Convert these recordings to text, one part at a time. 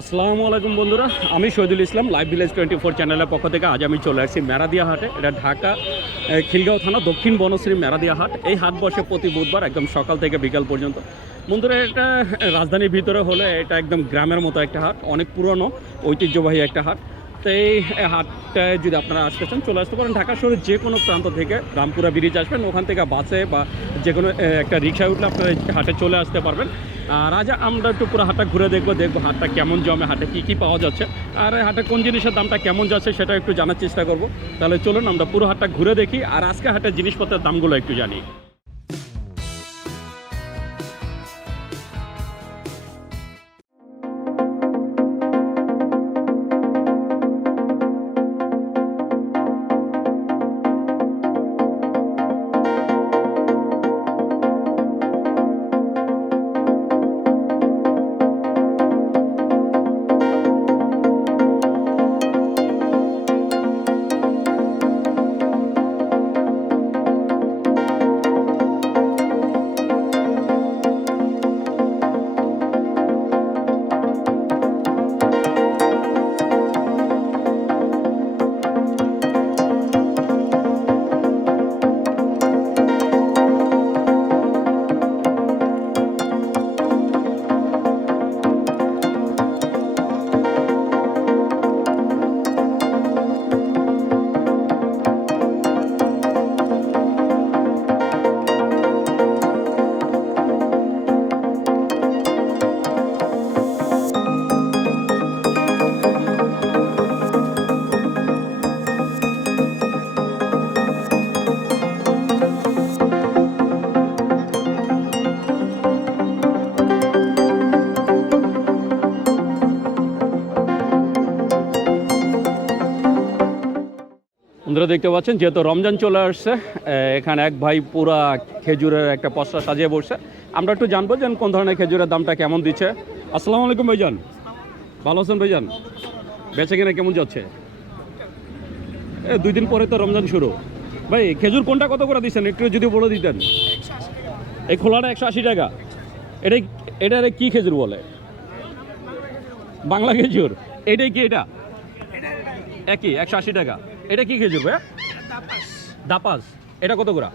আসসালামু আলাইকুম বন্ধুরা, আমি Shahidul Islam live village twenty four চ্যানেলের পক্ষ থেকে আজ আমি চলে আসছি মেরাদিয়া হাটে। এটা ঢাকা খিলগাঁও থানা, দক্ষিণ বনশ্রী মেরাদিয়া হাট। এই হাট বসে প্রতি বুধবার একদম সকাল থেকে বিকাল পর্যন্ত। বন্ধুরা, এটা রাজধানীর ভিতরে হলে এটা একদম গ্রামের মতো একটা হাট, অনেক পুরনো, ঐতিহ্যবাহী একটা হাট। তো এই হাটটায় যদি আপনারা আসতে চান, চলে আসতে পারেন ঢাকা শহরের যে কোনো প্রান্ত থেকে, রামপুরা ব্রিজ আসবেন, ওখান থেকে বাসে বা যে কোনো একটা রিক্সায় উঠলে আপনারা হাটে চলে আসতে পারবেন। আর আজ আমরা একটু পুরো হাটটা ঘুরে দেখব দেখব হাটটা কেমন জমে, হাটে কী কী পাওয়া যাচ্ছে। আর হাটে কোন জিনিসের দামটা কেমন যাচ্ছে সেটা একটু জানার চেষ্টা করব। তাহলে চলুন, আমরা পুরো হাটটা ঘুরে দেখি, আর আজকে হাটের জিনিসপত্রের দামগুলো একটু জানি। বন্ধুরা দেখতে পাচ্ছেন, যেহেতু রমজান চলে আসছে এখানে এক ভাই পুরা খেজুরের একটা পশরা সাজিয়ে বসছে। আমরা একটু জানব যে কোন ধরনের খেজুরের দামটা কেমন দিচ্ছে। আসসালামু আলাইকুম ভাইজান। ভালো আছেন ভাইজান? বেচে কিনা কেমন যাচ্ছে? এ, দুই দিন পরে তো রমজান শুরু। ভাই, খেজুর কোনটা কত করে দিচ্ছেন? একটু যদি বলে দিতেন। এই খোলাটা একশো আশি টাকা। এটাই এটা কি খেজুর বলে? বাংলা খেজুর। এটাই কি এটা? একই, একশো আশি টাকা। এটা কি খেজুর ভাই দাপাস। এটা কত করে?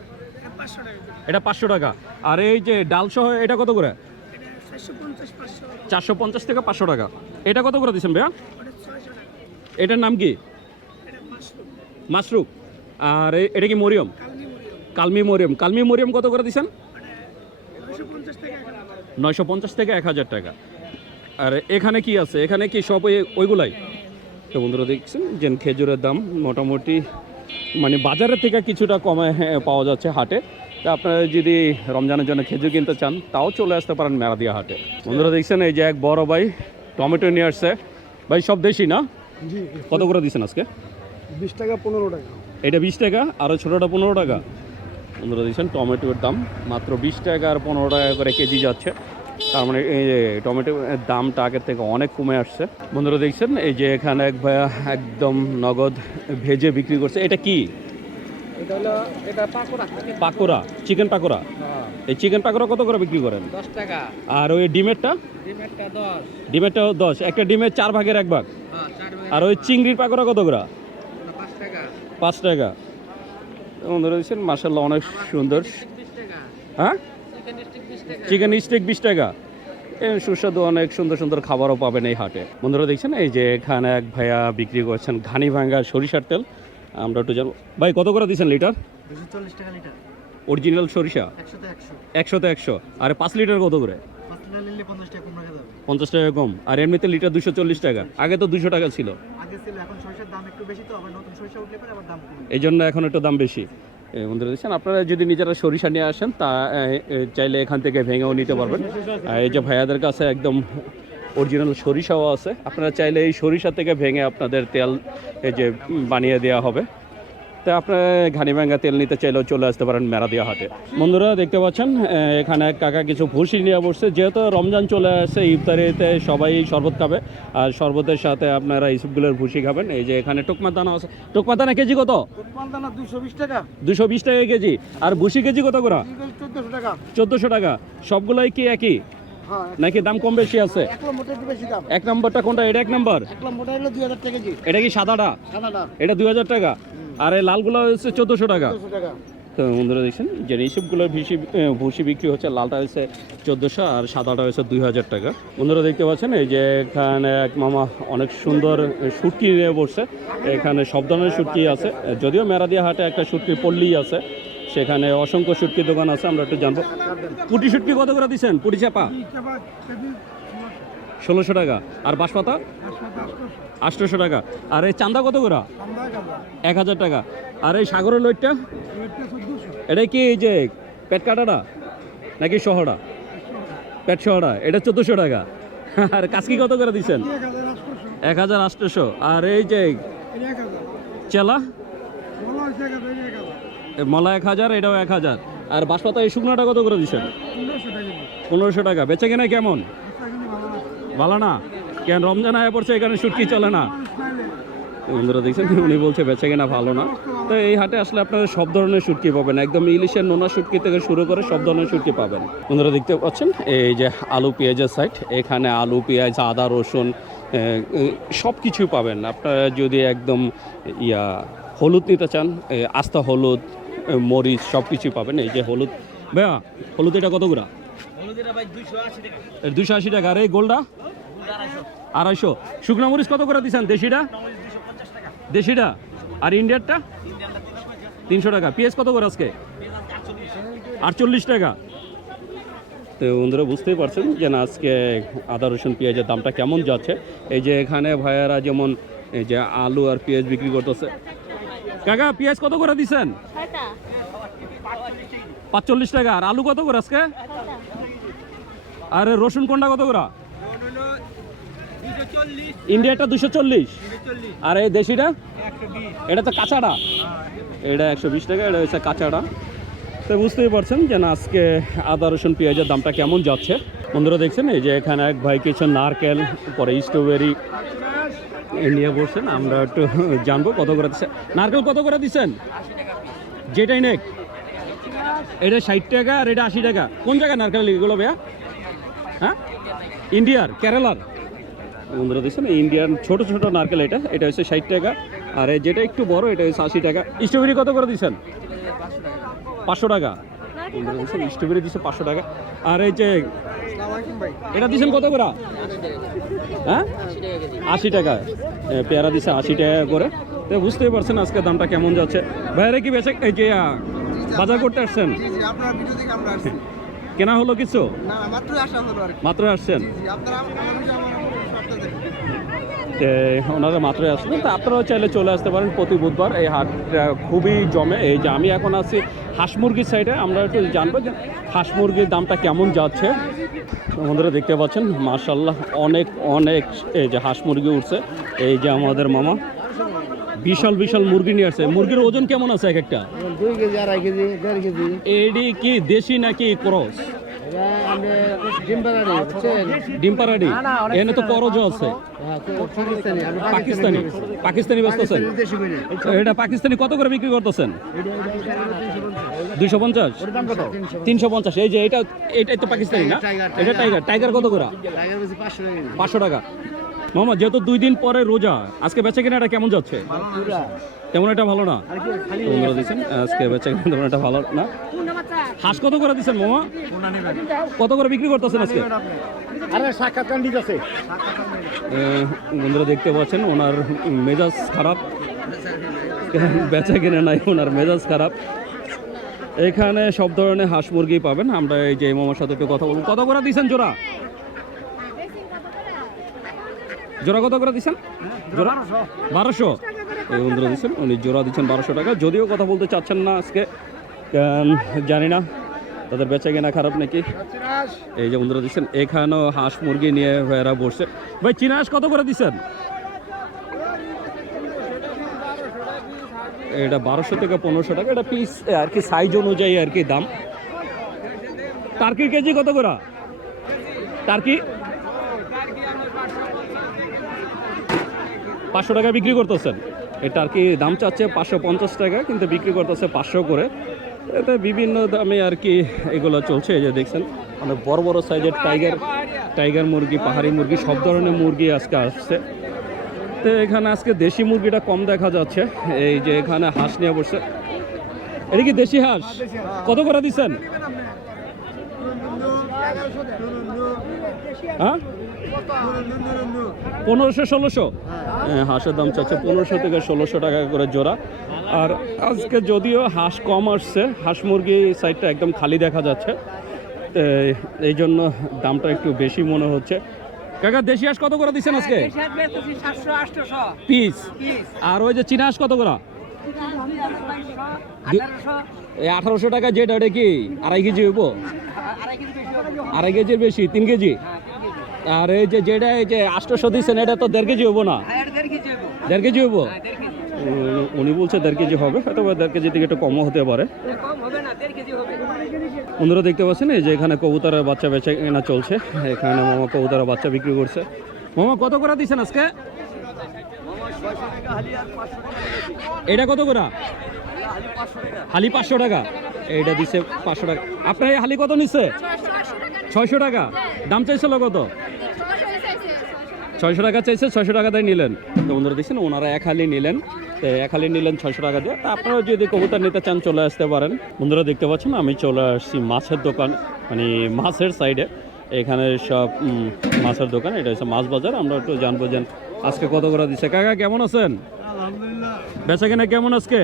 এটা পাঁচশো টাকা আর এই যে ডাল সহ এটা কত করে? চারশো পঞ্চাশ থেকে পাঁচশো টাকা। এটা কত করে দিচ্ছেন ভাইয়া? এটার নাম কি? মাশরুক আর এটা কি মরিয়ম? কালমি মরিয়ম। কালমি মরিয়ম। কত করে দিচ্ছেন নয়শো পঞ্চাশ থেকে এক হাজার টাকা। আর এখানে কি আছে? এখানে কি সব ওই ওইগুলাই? তো বন্ধুরা দেখছেন যে খেজুরের দাম মোটামুটি মানে বাজারের থেকে কিছুটা কমে হ্যাঁ, পাওয়া যাচ্ছে হাটে। তা আপনারা যদি রমজানের জন্য খেজুর কিনতে চান তাও চলে আসতে পারেন মেরাদিয়া হাটে। বন্ধুরা দেখছেন এই যে এক বড় ভাই টমেটো নিয়ে আসছে। ভাই সব দেশি না? কত করে দিচ্ছেন আজকে? বিশ টাকা পনেরো টাকা। এটা বিশ টাকা আর ছোটোটা পনেরো টাকা। বন্ধুরা দেখছেন টমেটোর দাম মাত্র বিশ টাকা আর পনেরো টাকা করে কেজি যাচ্ছে। তার মানে এই যে টমেটোর দামটা আগের থেকে অনেক কমে আসছে। বন্ধুরা দেখছেন এই যে এখানে এক ভাইয়া একদম নগদ ভেজে বিক্রি করছে। এটা কি? পাকোড়া। চিকেন পাকোড়া? এই চিকেন পাকোড়া কত করে বিক্রি করেন? দশ টাকা। আর ওই ডিমেরটা? ডিমেরটা দশ। একটা ডিমের চার ভাগের এক ভাগ। হ্যাঁ আর ওই চিংড়ির পাকোড়া কত করে? পাঁচ টাকা। পাঁচ বন্ধুরা দেখছেন মাসাল্লাহ অনেক সুন্দর। হ্যাঁ? চিকেন স্টিক বিশ টাকা। সুস্বাদু অনেক সুন্দর সুন্দর খাবারও পাবেন এই হাটে। বন্ধুরা দেখছেন এই যে এখানে এক ভাইয়া বিক্রি করছেন ঘানি ভাঙ্গা সরিষার তেল। আমরা একটু জানব। ভাই কত করে দিচ্ছেন লিটার? টাকা লিটার। অরিজিনাল সরিষা? একশোতে একশো। আর পাঁচ লিটার কত করে? পঞ্চাশ টাকা কম আর এমনিতে লিটার দুশো চল্লিশ টাকা। আগে তো দুশো টাকা ছিল। এই জন্য এখন একটু দাম বেশি। বন্ধুরা দিচ্ছেন। আপনারা যদি নিজেরা সরিষা নিয়ে আসেন, তা চাইলে এখান থেকে ভেঙেও নিতে পারবেন। এই যে ভাইয়াদের কাছে একদম অরিজিনাল সরিষাও আছে। আপনারা চাইলে এই সরিষা থেকে ভেঙে আপনাদের তেল, এই যে বানিয়ে দেওয়া হবে। তো আপনারা ঘানি ভাঙ্গা তেল নিতে চাইলেও চলে আসতে পারেন মেরাদিয়া হাটে। বন্ধুরা দেখতে পাচ্ছেন এখানে কাকা কিছু ভুসি নিয়ে বসছে। যেহেতু রমজান চলে আসছে ইফতারিতে সবাই শরবত খাবে। আর শরবতের সাথে আপনারা ইসুপগুলোর ভুসি খাবেন। এই যে এখানে টোকমা দানা আছে। টোকমা দানা কেজি কত? দুশো বিশ টাকা। কেজি। আর ভুসি কেজি কত করে? চোদ্দশো টাকা। সবগুলোই কি একই? হ্যাঁ নাকি দাম কম বেশি আছে? এক নম্বরটা কোনটা? এটা এক নম্বর? এটা কি সাদাটা? সাদাটা। এটা দুই হাজার টাকা। আর এই লালগুলো হচ্ছে চোদ্দোশো টাকা। তো বন্ধুরা দেখছেন যে রিসিপগুলোর ভুসি ভুসি বিক্রি হচ্ছে লালটা হচ্ছে চোদ্দোশো আর সাদাটা হচ্ছে দুই হাজার টাকা। বন্ধুরা দেখতে পাচ্ছেন এই যে এখানে এক মামা অনেক সুন্দর শুটকি নিয়ে বসছে। এখানে সব ধরনের শুটকি আছে। যদিও মেরাদিয়া হাটে একটা শুটকি পল্লী আছে সেখানে অসংখ্য শুটকির দোকান আছে আমরা একটু জানব। পুটি শুটকি কত করে দিচ্ছেন? পুটি চাপা? ষোলোশো টাকা। আর বাঁশপাতা? আটশোশো টাকা। আর এই চান্দা কত করে? এক হাজার টাকা। আর এই সাগরের লইটটা? এটা কি এই যে পেট কাটাটা? নাকি শহরা পেট শহরা এটা চোদ্দোশো টাকা। আর কাজকি কত করে দিচ্ছেন? এক হাজার আটশোশো। আর এই যে চেলা? মলা এক হাজার, এটাও এক হাজার। আর বাঁশপাতা এই শুকনোটা কত করে দিচ্ছেন? পনেরোশো টাকা। বেচে কেনা কেমন? ভালো না? কেন? রমজান আয়া পড়ছে, এখানে শুটকি চলে না। বন্ধুরা দেখছেন, উনি বলছে, বেচে কেনা ভালো না। তো এই হাটে আসলে আপনারা সব ধরনের শুটকি পাবেন। একদম ইলিশের নোনা শুটকি থেকে শুরু করে সব ধরনের শুটকি পাবেন। বন্ধুরা দেখতে পাচ্ছেন, এই যে আলু পেঁয়াজের সাইড এখানে আলু, পেঁয়াজ, আদা, রসুন সব কিছুই পাবেন। আপনারা যদি একদম, ইয়া, হলুদ নিতে চান আস্তা হলুদ মরিচ সব কিছুই পাবেন। এই যে হলুদ, ভাইয়া, হলুদ এটা কত গুড়া দুশো আশি টাকা। আর এই গোলটা? আড়াইশো। শুকনো মরিচ কত করে দিচ্ছেন দেশিটা? দেশিটা? আর ইন্ডিয়ারটা? তিনশো টাকা। পেঁয়াজ কত করে আজকে? আটচল্লিশ টাকা। তো বন্ধুরা বুঝতেই পারছেন যে না আজকে আদা রসুন পেঁয়াজের দামটা কেমন যাচ্ছে। এই যে এখানে ভাইয়ারা যেমন এই যে আলু আর পেঁয়াজ বিক্রি করতেছে। কাকা পেঁয়াজ কত করে দিচ্ছেন পাঁচচল্লিশ টাকা। আর আলু কত করে আজকে? আর রসুন কোনটা কত করে? ইন্ডিয়াটা দুশো চল্লিশ। আর এই দেশিটা? এটা তো কাঁচাটা। এটা একশো বিশ টাকা, এটা হচ্ছে কাঁচাটা। তো বুঝতেই পারছেন যে না, আজকে আদা, রসুন, পেঁয়াজের দামটা কেমন যাচ্ছে। বন্ধুরা দেখছেন, এই যে এখানে এক ভাই কিছু নারকেল, পরে স্ট্রবেরি নিয়ে বসছেন। আমরা একটু জানব কত করে দিচ্ছেন নারকেল কত করে দিচ্ছেন যেটাই নেক। এটা ষাট টাকা আর এটা আশি টাকা। কোন জায়গায় নারকেল এগুলো ভাইয়া? হ্যাঁ? ইন্ডিয়ার কেরালার। বন্ধুরা দেখছেন ইন্ডিয়ান ছোট ছোট নারকেল এটা এটা হচ্ছে ষাট টাকা। আর এই যেটা একটু বড় এটা হচ্ছে আশি টাকা। স্ট্রবেরি কত করে দিচ্ছেন? পাঁচশো টাকা। বন্ধুরা দেখছেন স্ট্রবেরি দিচ্ছে পাঁচশো টাকা। আর এই যে এটা দিচ্ছেন কত করে? হ্যাঁ? আশি টাকা। পেয়ারা দিচ্ছে আশি টাকা করে। তো বুঝতেই পারছেন আজকে দামটা কেমন যাচ্ছে। ভাইয়ারা কি বেচে এই যে বাজার করতে আসছেন? কেনা হলো কিছু? মাত্র আসছেন? ওনারা মাত্রই আসলেন তো আপনারাও চাইলে চলে আসতে পারেন প্রতি বুধবার। এই হাটটা খুবই জমে। এই যে আমি এখন আছি হাঁস মুরগির সাইডে আমরা একটু জানব যে হাঁস মুরগির দামটা কেমন যাচ্ছে। আমাদের দেখতে পাচ্ছেন মার্শাল্লাহ অনেক অনেক এই যে হাঁস মুরগি উঠছে। এই যে আমাদের মামা। বিশাল বিশাল মুরগি নিয়ে আসছে। মুরগির ওজন কেমন আছে এক একটা? দুই কেজি আড়াই কেজি দেড় কেজি। এডি কি দেশি নাকি ক্রস? ডিম এনে তো করজ আছে। হ্যাঁ পাকিস্তানি এটা পাকিস্তানি কত করে বিক্রি করতেছেন? দুইশো পঞ্চাশ। তিনশো পঞ্চাশ। এই যে এটা এটাই তো পাকিস্তানি না? এটা টাইগার টাইগার কত করে? পাঁচশো টাকা। মামা যেহেতু দুই দিন পরে রোজা আজকে বেচা কেনাটা কেমন যাচ্ছে? তেমন একটা ভালো না? দিচ্ছেন আজকে বেচা কেনা তেমন একটা ভালো না? হাঁস কত করে দিচ্ছেন মামা কত করে বিক্রি করতেছেন আজকে? বন্ধুরা দেখতে পাচ্ছেন ওনার মেজাজ খারাপ। বেচা কিনে নাই ওনার মেজাজ খারাপ। এখানে সব ধরনের হাঁস মুরগি পাবেন। আমরা এই যে মামার সাথে একটু কথা বলব। কত করে দিচ্ছেন জোড়া? জোড়া কত করে দিচ্ছেন? বারোশো। এই বন্ধুরা দিচ্ছেন উনি জোড়া দিচ্ছেন বারোশো টাকা। যদিও কথা বলতে চাচ্ছেন না আজকে জানি না তাদের বেচা কেনা খারাপ নাকি? এই যে বন্ধুরা দিচ্ছেন এখানেও হাঁস মুরগি নিয়ে ভাইয়েরা বসছে। ভাই চীনা হাঁস কত করে দিচ্ছেন? এটা বারোশো থেকে পনেরোশো টাকা। এটা পিস আর কি সাইজ অনুযায়ী আর কি দাম। টার্কির কেজি কত করে? টার্কি? পাঁচশো টাকা বিক্রি করতেছেন। এটা আর কি দাম চাচ্ছে পাঁচশো পঞ্চাশ টাকা, কিন্তু বিক্রি করতেছে পাঁচশো করে। এতে বিভিন্ন দামে আর কি এগুলো চলছে, এই যে দেখছেন। অনেক বড় বড় সাইজের টাইগার টাইগার মুরগি, পাহাড়ি মুরগি, সব ধরনের মুরগি আজকে আসছে। তো এখানে আজকে দেশি মুরগিটা কম দেখা যাচ্ছে, এই যে এখানে হাঁস নিয়ে বসছে এটা কি দেশি হাঁস? কত করে দিচ্ছেন? হ্যাঁ? পনেরোশো ষোলোশো? হ্যাঁ, হাঁসের দাম চাচ্ছে পনেরোশো থেকে ষোলোশো টাকা করে জোড়া। আর আজকে যদিও হাঁস কম আসছে হাঁস মুরগি সাইডটা একদম খালি দেখা যাচ্ছে। এই জন্য দামটা একটু বেশি মনে হচ্ছে। কাকা দেশি হাঁস কত করে দিচ্ছেন আজকে? পিস? পিস। আর ওই যে চীনা হাঁস কত করা? আঠারোশো এই আঠারোশো টাকা যেটা ওটা কি? আড়াই কেজি হইব? আড়াই কেজির বেশি তিন কেজি? আর এই যে যেটা এই যে আটশোশো দিচ্ছেন এটা তো দেড় কেজি হইব না? হ্যাঁ দেড় কেজি হইব হ্যাঁ উনি- বলছে দেড় কেজি হবে হয়তো দেড় কেজি থেকে একটু কমও হতে পারে। হবে হবে। বন্ধুরা দেখতে পাচ্ছেন এই যে এখানে কবুতরের বাচ্চা বেচা কেনা চলছে। এখানে মামা কবুতরের বাচ্চা বিক্রি করছে। মামা কত করে দিচ্ছেন আজকে? এটা কত করে? হালি পাঁচশো টাকা। এইটা দিছে পাঁচশো টাকা। আপনার হালি কত নিচ্ছে? ছয়শো টাকা। দাম চাইছিল কত? ছয়শো টাকা চাইছে ছয়শো টাকা দিয়ে নিলেন। তো বন্ধুরা দেখছেন ওনারা এক হালি নিলেন। তো এক হালি নিলেন ছয়শো টাকা দিয়ে। তা আপনারা যদি কবুতর নিতে চান চলে আসতে পারেন। বন্ধুরা দেখতে পাচ্ছেন আমি চলে আসছি মাছের দোকান মানে মাছের সাইডে। এখানে সব মাছের দোকান এটা হচ্ছে মাছ বাজার। আমরা একটু জানব যে আজকে কত করে দিচ্ছে কাকা কেমন আছেন? বেচা কিনা কেমন আজকে?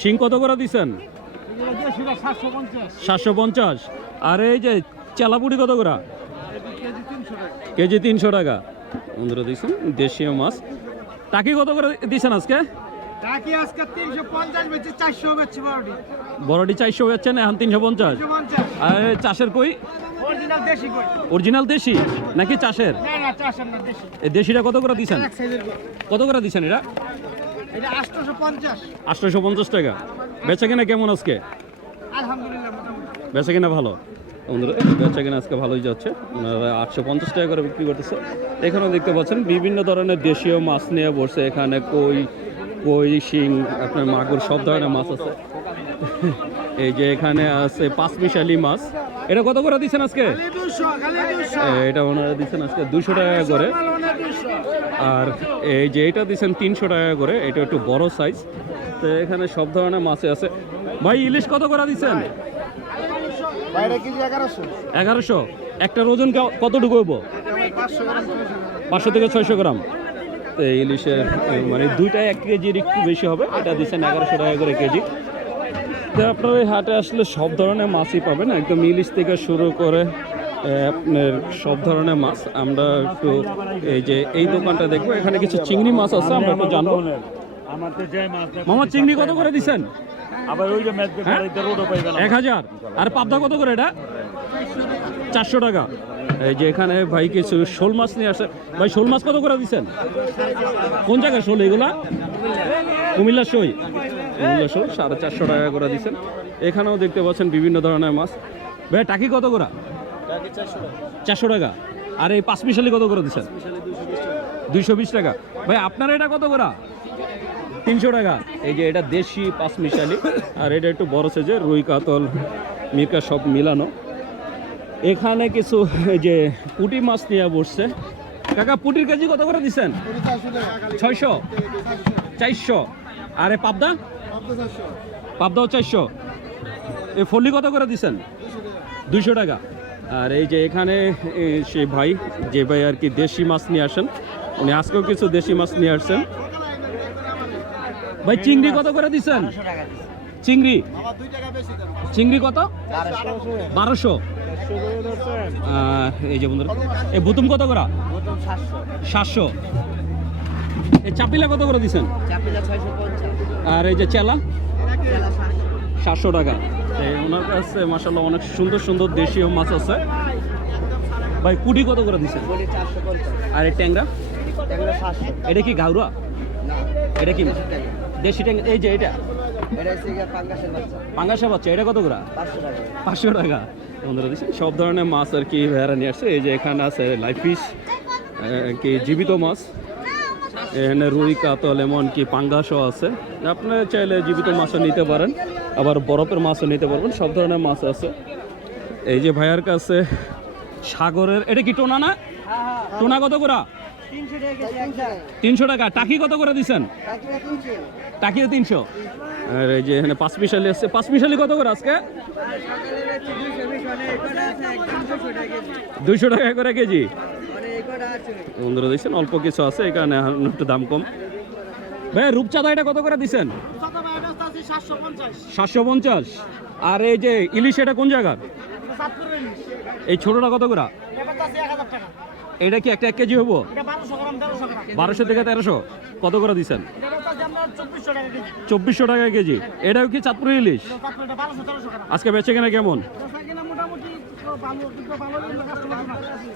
শিং কত করে দিচ্ছেন সাতশো পঞ্চাশ। আর এই যে চেলাপুরি কত করে? কেজি তিনশো টাকা। বন্ধুরা দিচ্ছেন দেশীয় মাছ। টাকি কত করে দিচ্ছেন আজকে? টাকি আজকে তিনশো পঞ্চাশ বেচে চারশো বেচছে বারোটি বড়টি চারশো বেচছেন এখন তিনশো পঞ্চাশ। পঞ্চাশ। আর এই চাষের কই? অরিজিনাল দেশি করে অরিজিনাল দেশি? নাকি চাষের? না না চারশো না দেশি। এই দেশিটা কত করে করে কত করে দিচ্ছেন এটা এটা? আটশোশো পঞ্চাশ টাকা। বেচা কিনা কেমন আজকে? বেচা কিনা ভালো। বন্ধুরা বেচা কিনা আজকে ভালোই যাচ্ছে। ওনারা আটশো পঞ্চাশ টাকা করে বিক্রি করতেছে। এখানেও দেখতে পাচ্ছেন বিভিন্ন ধরনের দেশীয় মাছ নিয়ে বসছে এখানে কই কই শিং আপনার মাগুর সব ধরনের মাছ আছে। এই যে এখানে আছে পাঁচমিশালি মাছ। এটা কত করে দিচ্ছেন আজকে? এটা ওনারা দিচ্ছেন আজকে দুশো টাকা করে। আর এই যে এটা দিচ্ছেন তিনশো টাকা করে এটা একটু বড় সাইজ তো এখানে সব ধরনের মাছে আছে। ভাই ইলিশ কত করে দিচ্ছেন এগারোশো। একটা ওজন কতটুকু হইব? পাঁচশো থেকে ছয়শো গ্রাম। তো ইলিশের মানে দুইটা এক কেজির একটু বেশি হবে। এটা দিচ্ছেন এগারোশো টাকা করে কেজি। তো আপনার ওই হাটে আসলে সব ধরনের মাছই পাবেন। একদম ইলিশ থেকে শুরু করে আপনার সব ধরনের মাছ। আমরা একটু এই যে এই দোকানটা দেখব। এখানে কিছু চিংড়ি মাছ আছে আমরা একটু জানব। মামা চিংড়ি কত করে দিচ্ছেন আবার ওই যে ম্যাচ হ্যাঁ? এক হাজার। আর পাবদা কত করে এটা? চারশো টাকা। এই যে এখানে ভাই কিছু শোল মাছ নিয়ে আসে। ভাই শোল মাছ কত করে দিচ্ছেন কোন জায়গায় শোল এগুলা? কুমিল্লা সই কুমিল্লা শোল সাড়ে চারশো টাকা করে দিচ্ছেন এখানেও দেখতে পাচ্ছেন বিভিন্ন ধরনের মাছ। ভাই টাকি কত করে? চারশো টাকা। আর এই পাঁচ মিশালি কত করে দিচ্ছেন? দুইশো বিশ টাকা। ভাই, আপনার এটা কত করা? তিনশো টাকা। এই যে এটা দেশি পাঁচ মিশালি, আর এটা একটু বড় সাইজের রুই কাতল, মিরকা সব মিলানো। এখানে কিছু যে পুঁটি মাছ নিয়ে বসছে। কাকা, পুটির কেজি কত করে দিচ্ছেন? ছয়শো। চারশো। আর পাবদা? পাবদাও চারশো। এই ফলি কত করে দিচ্ছেন? দুইশো টাকা। আর এই যে এখানে সে ভাই যে ভাই আর কি দেশি মাছ নিয়ে আসেন উনি আজকেও কিছু দেশি মাছ নিয়ে আসছেন। ভাই চিংড়ি কত করে দিচ্ছেন? চিংড়ি? চিংড়ি কত? বারোশো। এই যে বন্ধুরা এই বুতুম কত করা? সাতশো। এই চাপিলা কত করে দিচ্ছেন? আর এই যে চেলা? সাতশো টাকা। ওনার কাছে মাসাল্লাহ অনেক সুন্দর সুন্দর দেশীয় মাছ আছে। ভাই কুটি কত করে দিচ্ছেন আর এই ট্যাংরা? এটা কি গাউরা এটা কি? দেশি ট্যাং এই যে এটা? পাঙ্গাসা বাচ্চা। এটা কত করে? পাঁচশো টাকা। বন্ধুরা দিচ্ছেন সব ধরনের মাছ আর কি ভেড়া নিয়ে আসছে। এই যে এখানে আছে লাইফ ফিশ কি জীবিত মাছ। এখানে রুই, কাতল এমন কি পাঙ্গাসও আছে। আপনারা চাইলে জীবিত মাছও নিতে পারেন, আবার বরফের মাছও নিতে পারবেন, সব ধরনের মাছ আছে। এই যে ভাইয়ার কাছে সাগরের, এটা কি টোনা না? টোনা কত করে? তিনশো টাকা টাকা কত করে তিনশো টাকিও তিনশো। আর এই যে এখানে পাঁচ মিশালি আছে পাঁচ মিশালি কত করে আজকে? দুইশো টাকা করে কেজি। বন্ধুরা দেখছেন অল্প কিছু আছে এই কারণে একটু দাম কম। ভাইয়া রূপচাঁদা এটা কত করে আছে সাতশো পঞ্চাশ। আর এই যে ইলিশ এটা কোন জায়গার? ইলিশ। এই ছোটটা কত করে? এটা কি একটা এক কেজি হব? বারোশো থেকে তেরোশো। কত করে দিচ্ছেন চব্বিশশো টাকা কেজি। এটাও কি চাঁদপুর ইলিশ? আজকে বেচে কেনা কেমন?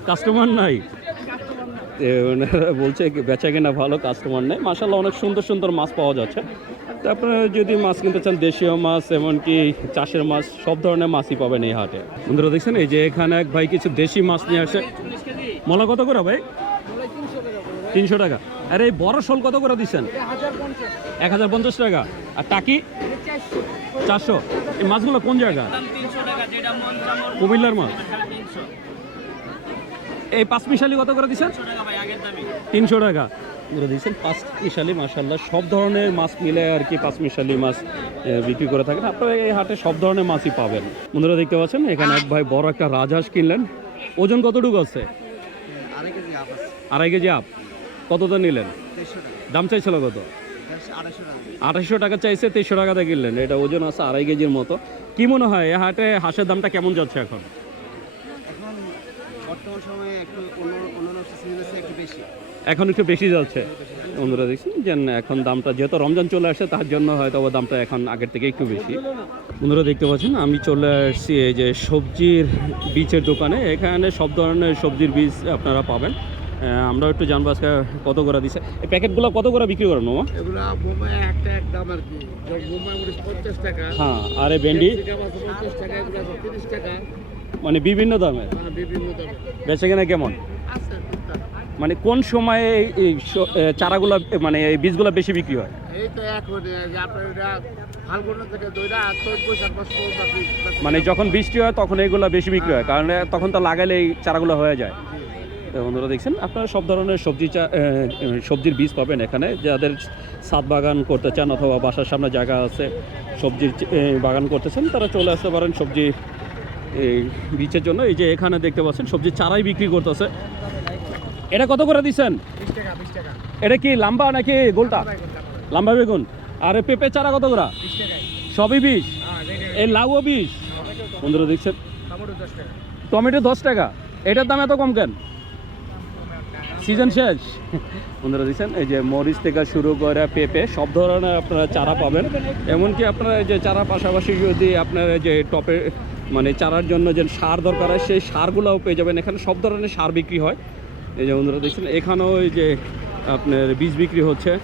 কাস্টমার নাই। ওনারা বলছে বেচা কেনা ভালো কাস্টমার নেই। মাসাল্লাহ অনেক সুন্দর সুন্দর মাছ পাওয়া যাচ্ছে। তো আপনারা যদি মাছ কিনতে চান দেশীয় মাছ এমনকি চাষের মাছ সব ধরনের মাছই পাবেন এই হাটে। বন্ধুরা দেখছেন এই যে এখানে এক ভাই কিছু দেশি মাছ নিয়ে আসে। মলা কত করে ভাই? তিনশো টাকা। আর এই বড় শোল কত করে দিচ্ছেন? এক হাজার পঞ্চাশ টাকা। আর টাকি? চারশো। চারশো এই মাছগুলো কোন জায়গা? কুমিল্লার মাছ। এই পাঁচ মিশালি কত করে দিচ্ছেন? তিনশো টাকা করে দিচ্ছেন পাঁচ মিশালি মাসাল্লাহ সব ধরনের মাছ মিলে আর কি পাঁচ মিশালি মাছ বিক্রি করে থাকেন। আপনারা এই হাটে সব ধরনের মাছই পাবেন। বন্ধুরা দেখতে পাচ্ছেন এখানে এক ভাই বড় একটা রাজহাঁস কিনলেন। ওজন কতটুকু আছে? আড়াই কেজি আপ আড়াই কেজি আপ কতটা নিলেন? দাম চাইছিল কত? আড়াইশো টাকা। আঠাশশো টাকা চাইছে তেইশশো টাকাতে কিনলেন। এটা ওজন আছে আড়াই কেজির মতো। কি মনে হয় এ হাটে হাঁসের দামটা কেমন যাচ্ছে এখন? সময়ে একটু অন্য সিজনের একটু বেশি। এখন একটু বেশি যাচ্ছে। বন্ধুরা দেখছেন যে এখন দামটা যেহেতু রমজান চলে আসছে তার জন্য হয়তো দামটা এখন আগের থেকে একটু বেশি। বন্ধুরা দেখতে পাচ্ছেন আমি চলে আসছি এই যে সবজির বীজের দোকানে। এখানে সব ধরনের সবজির বীজ আপনারা পাবেন। আমরা একটু জানব আজকে কত করে দিছে। এই প্যাকেটগুলো কত করে বিক্রি করেন মামা? হ্যাঁ আর এই ভেন্ডি? টাকা। মানে বিভিন্ন দামে মানে বেচে কেনা কেমন? মানে কোন সময়ে এই- চারাগুলো মানে এই বীজগুলো বেশি বিক্রি হয়? মানে যখন বৃষ্টি হয় তখন এইগুলো বেশি বিক্রি হয়। কারণ তখন তো লাগালে এই চারাগুলো হয়ে যায়। তো বন্ধুরা দেখছেন আপনারা সব ধরনের সবজি চা- সবজির বীজ পাবেন এখানে। যাদের ছাদ বাগান করতে চান অথবা বাসার সামনে জায়গা আছে সবজির বাগান করতেছেন তারা চলে আসতে পারেন সবজি এই বীজের জন্য এই যে এখানে দেখতে পাচ্ছেন সবজির চারাই বিক্রি করতেছে। এটা কত করে দিচ্ছেন? এটা কি লাম্বা নাকি গোলটা? লাম্বা বেগুন আর পেঁপে চারা কত করে? সবই বিষ? হ্যাঁ এই লাউও বিষ? বন্ধুরা দেখছেন? টমেটো দশ টাকা। এটার দাম এত কম কেন? সিজন শেষ। বন্ধুরা দিচ্ছেন এই যে মরিচ থেকে শুরু করে পেঁপে সব ধরনের আপনারা চারা পাবেন। এমনকি আপনারা এই যে চারা পাশাপাশি যদি আপনার এই যে টপে মানে চারার জন্য যে সার দরকার হয়, সেই সারগুলোও পেয়ে যাবেন। এখানে সব ধরনের সার বিক্রি হয়। এই যে বন্ধুরা দেখছেন, এখানেও এই যে আপনার বীজ বিক্রি হচ্ছে।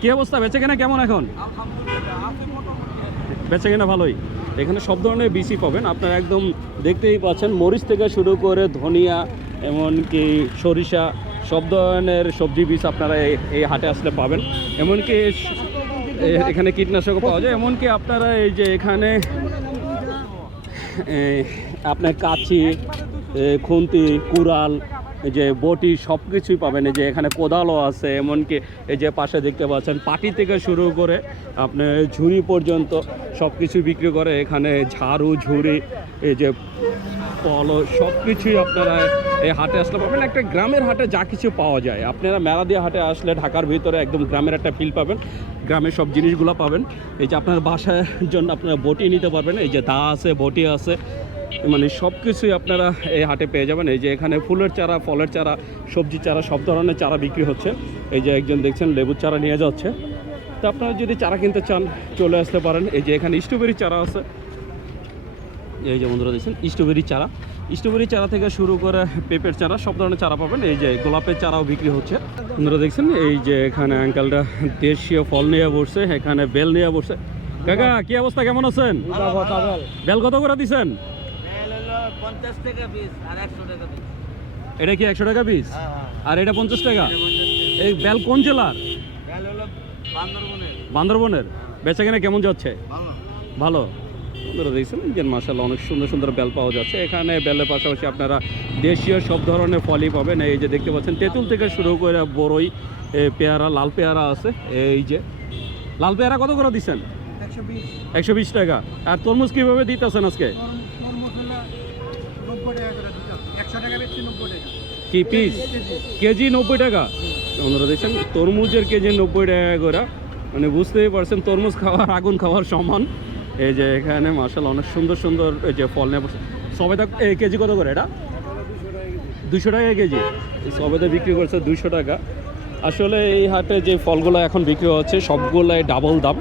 কি অবস্থা? বেচে কেনা কেমন এখন? বেচে কেনা ভালোই। এখানে সব ধরনের বীজই পাবেন। আপনারা একদম দেখতেই পাচ্ছেন, মরিচ থেকে শুরু করে ধনিয়া, এমনকি সরিষা, সব ধরনের সবজি বীজ আপনারা এই- হাটে আসলে পাবেন। এমনকি এখানে কীটনাশকও পাওয়া যায়। এমনকি আপনারা এই যে এখানে আপনার কাছি খুন্তি, কুড়াল যে বটি সব কিছুই পাবেন যে এখানে কোদালও আছে, এমনকি এই যে পাশে দেখতে পাচ্ছেন, পাটি থেকে শুরু করে আপনার ঝুড়ি পর্যন্ত সব কিছু বিক্রি করে এখানে ঝাড়ু, ঝুড়ি, এই যে কল সব কিছুই আপনারা এই হাটে আসলে পাবেন। একটা গ্রামের হাটে যা কিছু পাওয়া যায়। আপনারা মেলাদিয়া হাটে আসলে ঢাকার ভিতরে একদম গ্রামের একটা ফিল পাবেন। গ্রামের সব জিনিসগুলো পাবেন। এই যে আপনার বাসার জন্য আপনারা বটি নিতে পারবেন। এই যে দা আছে, বটি আছে মানে সব কিছুই আপনারা এই হাটে পেয়ে যাবেন। এই যে এখানে ফুলের চারা, ফলের চারা সবজির চারা, সব ধরনের চারা বিক্রি হচ্ছে। এই যে একজন দেখছেন, লেবুর চারা নিয়ে যাচ্ছে। তো আপনারা যদি চারা কিনতে চান, চলে আসতে পারেন। এই যে এখানে স্ট্রবেরি চারা আছে। এই যে বন্ধুরা দেখছেন স্ট্রবেরি চারা। স্ট্রবেরি চারা থেকে শুরু করে পেঁপের চারা সব ধরনের চারা পাবেন। এই যে গোলাপের চারাও বিক্রি হচ্ছে। বন্ধুরা দেখছেন এই যে এখানে আঙ্কালটা দেশীয় ফল নিয়ে বসছে এখানে বেল নিয়ে বসছে। কাকা কি অবস্থা? কেমন আছেন? বেল কত করে পিস এটা কি একশো টাকা পিস আর এটা পঞ্চাশ টাকা? এই বেল কোন জেলার? বান্দরবনের। বেচা কেনা কেমন যাচ্ছে? ভালো। আপনারা দেখছেন যে মাসাল্লাহ অনেক সুন্দর সুন্দর বেল পাওয়া যাচ্ছে। এখানে বেলের পাশাপাশি আপনারা দেশীয় সব ধরনের ফলই পাবেন। এই যে দেখতে পাচ্ছেন তেঁতুল থেকে শুরু করে বড়ই পেয়ারা লাল পেয়ারা আছে। এই যে লাল পেয়ারা কত করে দিচ্ছেন? একশো বিশ। টাকা। আর তরমুজ কীভাবে দিতেছেন আজকে? কি পিস? কেজি নব্বই টাকা? আপনারা দেখছেন তরমুজের কেজি নব্বই টাকা করে। মানে বুঝতেই পারছেন তরমুজ খাওয়ার আগুন খাওয়ার সমান। এই যে এখানে মার্শাল অনেক সুন্দর সুন্দর এই যে ফল নেব সবেদা এই কেজি কত করে এটা? দুশো টাকা কেজি। সবেদা বিক্রি করছে দুশো টাকা। আসলে এই হাটে যে ফলগুলো এখন বিক্রি হচ্ছে, সবগুলাই ডাবল দাম।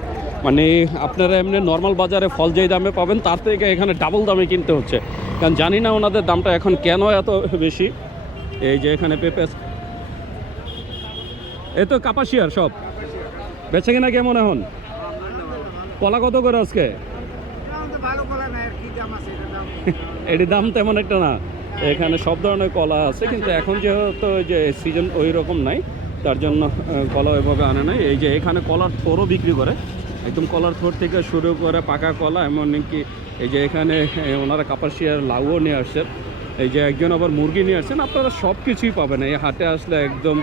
মানে আপনারা এমনি নর্মাল বাজারে ফল যেই দামে পাবেন, তার থেকে এখানে ডাবল দামে কিনতে হচ্ছে। কারণ জানি না ওনাদের দামটা এখন কেন এত বেশি। এই যে এখানে পেঁপে এ তো কাপাসিয়ার সব। বেচে কিনা কেমন এখন? কলা কত করে আজকে ভালো কলা নাই আর কি দাম আছে এটা দাম এটির দাম তেমন একটা না। এখানে সব ধরনের কলা আছে কিন্তু এখন যেহেতু যে সিজন ওই রকম নাই তার জন্য কলা ওইভাবে আনে নাই। এই যে এখানে কলার থোরও বিক্রি করে একদম কলার থোর থেকে শুরু করে পাকা কলা এমন কি এই যে এখানে ওনারা কাপাসিয়ার লাউও নিয়ে আসছেন। এই যে একজন আবার মুরগি নিয়ে আসছেন আপনারা সব কিছুই পাবেন। এই হাটে আসলে একদম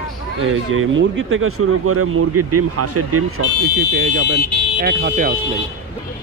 এই যে মুরগি থেকে শুরু করে মুরগির ডিম হাঁসের ডিম সব কিছুই পেয়ে যাবেন এক হাটে আসলেই।